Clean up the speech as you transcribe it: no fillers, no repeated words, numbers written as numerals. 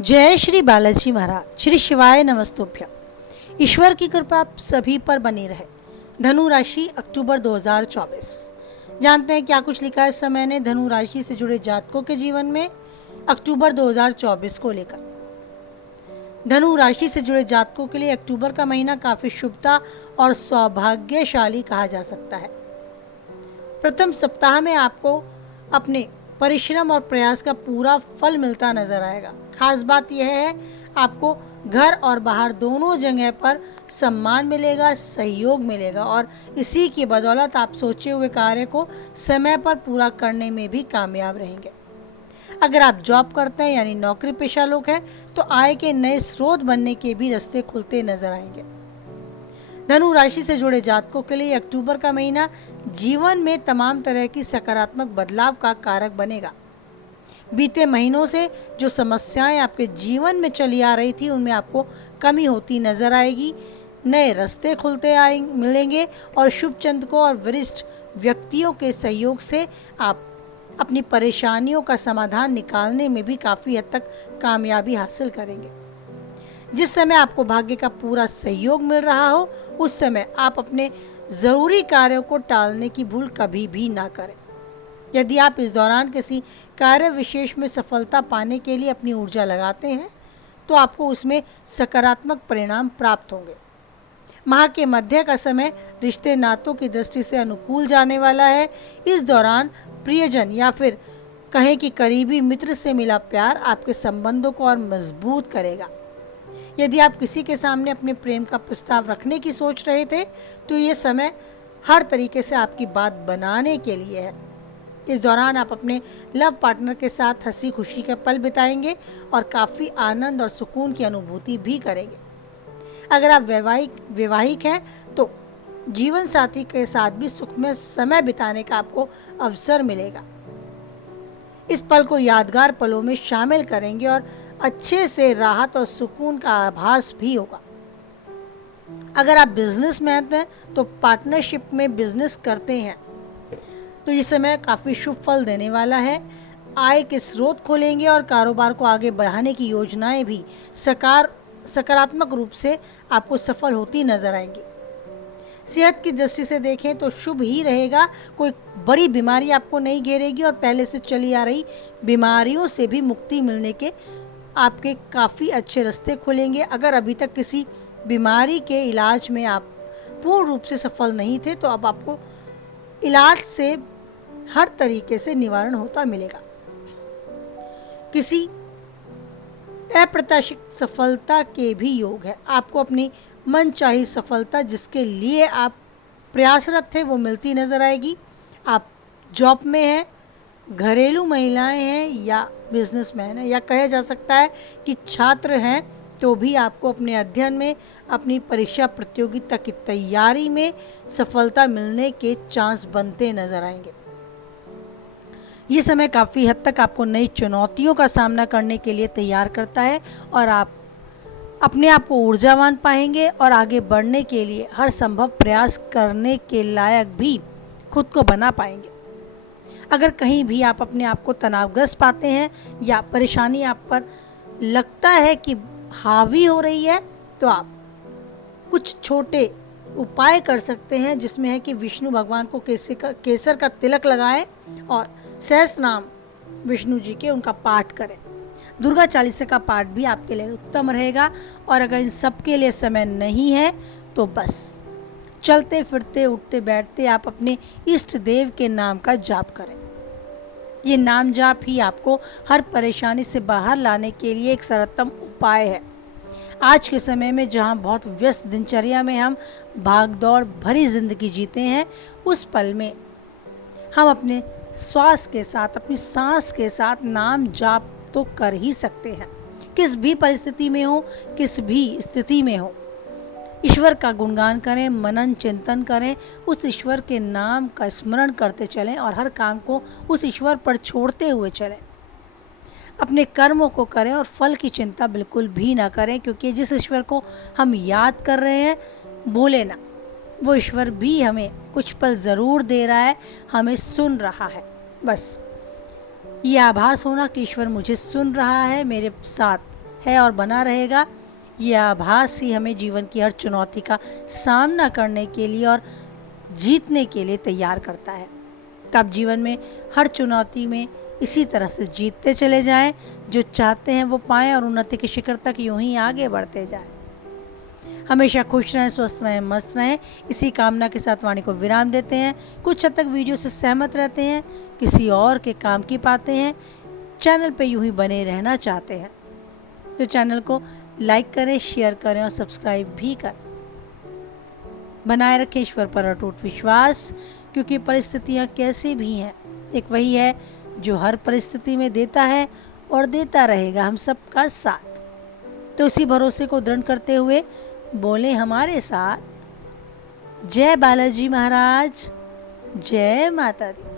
जय श्री बालाजी महाराज। श्री शिवाय नमस्तुभ्यम। ईश्वर की कृपा आप सभी पर बनी रहे। धनु राशि अक्टूबर 2024। जानते हैं क्या कुछ लिखा है इस समय ने धनु राशि से जुड़े जातकों के जीवन में अक्टूबर 2024 को लेकर। धनु राशि से जुड़े जातकों के लिए अक्टूबर का महीना काफी शुभता और सौभाग्यशाली कहा जा सकता है। प्रथम सप्ताह में आपको अपने परिश्रम और प्रयास का पूरा फल मिलता नजर आएगा। खास बात यह है, आपको घर और बाहर दोनों जगह पर सम्मान मिलेगा, सहयोग मिलेगा और इसी की बदौलत आप सोचे हुए कार्य को समय पर पूरा करने में भी कामयाब रहेंगे। अगर आप जॉब करते हैं यानी नौकरी पेशा लोग हैं तो आय के नए स्रोत बनने के भी रास्ते खुलते नजर आएंगे। धनु राशि से जुड़े जातकों के लिए अक्टूबर का महीना जीवन में तमाम तरह की सकारात्मक बदलाव का कारक बनेगा। बीते महीनों से जो समस्याएं आपके जीवन में चली आ रही थी उनमें आपको कमी होती नजर आएगी। नए रास्ते खुलते मिलेंगे और शुभ चिंतकों और वरिष्ठ व्यक्तियों के सहयोग से आप अपनी परेशानियों का समाधान निकालने में भी काफ़ी हद तक कामयाबी हासिल करेंगे। जिस समय आपको भाग्य का पूरा सहयोग मिल रहा हो उस समय आप अपने ज़रूरी कार्यों को टालने की भूल कभी भी ना करें। यदि आप इस दौरान किसी कार्य विशेष में सफलता पाने के लिए अपनी ऊर्जा लगाते हैं तो आपको उसमें सकारात्मक परिणाम प्राप्त होंगे। माह के मध्य का समय रिश्ते नातों की दृष्टि से अनुकूल जाने वाला है। इस दौरान प्रियजन या फिर कहें कि करीबी मित्र से मिला प्यार आपके संबंधों को और मजबूत करेगा। यदि आप किसी के सामने अपने प्रेम का प्रस्ताव रखने की सोच रहे थे तो ये समय हर तरीके से आपकी बात बनाने के लिए है। इस दौरान आप अपने लव पार्टनर के साथ हंसी खुशी के पल बिताएंगे और काफ़ी आनंद और सुकून की अनुभूति भी करेंगे। अगर आप वैवाहिक हैं तो जीवन साथी के साथ भी सुखमय समय बिताने का आपको अवसर मिलेगा। इस पल को यादगार पलों में शामिल करेंगे और अच्छे से राहत और सुकून का आभास भी होगा। अगर आप बिजनेसमैन हैं तो पार्टनरशिप में बिजनेस करते हैं तो इस समय काफ़ी शुभ फल देने वाला है। आय के स्रोत खोलेंगे और कारोबार को आगे बढ़ाने की योजनाएं भी सकारात्मक रूप से आपको सफल होती नजर आएंगी। सेहत की दृष्टि से देखें तो शुभ ही रहेगा। कोई बड़ी बीमारी आपको नहीं घेरेगी और पहले से चली आ रही बीमारियों से भी मुक्ति मिलने के आपके काफ़ी अच्छे रास्ते खुलेंगे। अगर अभी तक किसी बीमारी के इलाज में आप पूर्ण रूप से सफल नहीं थे तो अब आपको इलाज से हर तरीके से निवारण होता मिलेगा। किसी अप्रत्याशित सफलता के भी योग है। आपको अपनी मनचाही सफलता जिसके लिए आप प्रयासरत थे वो मिलती नजर आएगी। आप जॉब में हैं, घरेलू महिलाएं हैं या बिजनेसमैन हैं या कहा जा सकता है कि छात्र हैं तो भी आपको अपने अध्ययन में, अपनी परीक्षा प्रतियोगिता की तैयारी में सफलता मिलने के चांस बनते नजर आएंगे। ये समय काफ़ी हद तक आपको नई चुनौतियों का सामना करने के लिए तैयार करता है और आप अपने आप को ऊर्जावान पाएंगे और आगे बढ़ने के लिए हर संभव प्रयास करने के लायक भी खुद को बना पाएंगे। अगर कहीं भी आप अपने आप को तनावग्रस्त पाते हैं या परेशानी आप पर लगता है कि हावी हो रही है तो आप कुछ छोटे उपाय कर सकते हैं, जिसमें है कि विष्णु भगवान को केसर का तिलक लगाएं और सहस्त्र नाम विष्णु जी के उनका पाठ करें। दुर्गा चालीसा का पाठ भी आपके लिए उत्तम रहेगा। और अगर इन सब के लिए समय नहीं है तो बस चलते फिरते उठते बैठते आप अपने इष्ट देव के नाम का जाप करें। ये नाम जाप ही आपको हर परेशानी से बाहर लाने के लिए एक सर्वोत्तम उपाय है। आज के समय में जहाँ बहुत व्यस्त दिनचर्या में हम भागदौड़ भरी जिंदगी जीते हैं, उस पल में हम अपने श्वास के साथ, अपनी सांस के साथ नाम जाप तो कर ही सकते हैं। किस भी परिस्थिति में हो, किस भी स्थिति में हो, ईश्वर का गुणगान करें, मनन चिंतन करें, उस ईश्वर के नाम का स्मरण करते चलें और हर काम को उस ईश्वर पर छोड़ते हुए चलें। अपने कर्मों को करें और फल की चिंता बिल्कुल भी ना करें, क्योंकि जिस ईश्वर को हम याद कर रहे हैं, भूले ना, वो ईश्वर भी हमें कुछ पल ज़रूर दे रहा है, हमें सुन रहा है। बस ये आभास होना कि ईश्वर मुझे सुन रहा है, मेरे साथ है और बना रहेगा। ये आभास ही हमें जीवन की हर चुनौती का सामना करने के लिए और जीतने के लिए तैयार करता है। तब जीवन में हर चुनौती में इसी तरह से जीतते चले जाएं, जो चाहते हैं वो पाएं और उन्नति के शिखर तक यूं ही आगे बढ़ते जाएं। हमेशा खुश रहें, स्वस्थ रहें, मस्त रहें, इसी कामना के साथ वाणी को विराम देते हैं। कुछ हद तक वीडियो से सहमत रहते हैं, किसी और के काम की पाते हैं, चैनल पे यूं ही बने रहना चाहते हैं तो चैनल को लाइक करें, शेयर करें और सब्सक्राइब भी करें। बनाए रखें ईश्वर पर अटूट विश्वास, क्योंकि परिस्थितियाँ कैसी भी हैं, एक वही है जो हर परिस्थिति में देता है और देता रहेगा हम सबका साथ। तो इसी भरोसे को दृढ़ करते हुए बोले हमारे साथ, जय बालाजी महाराज, जय माता दी।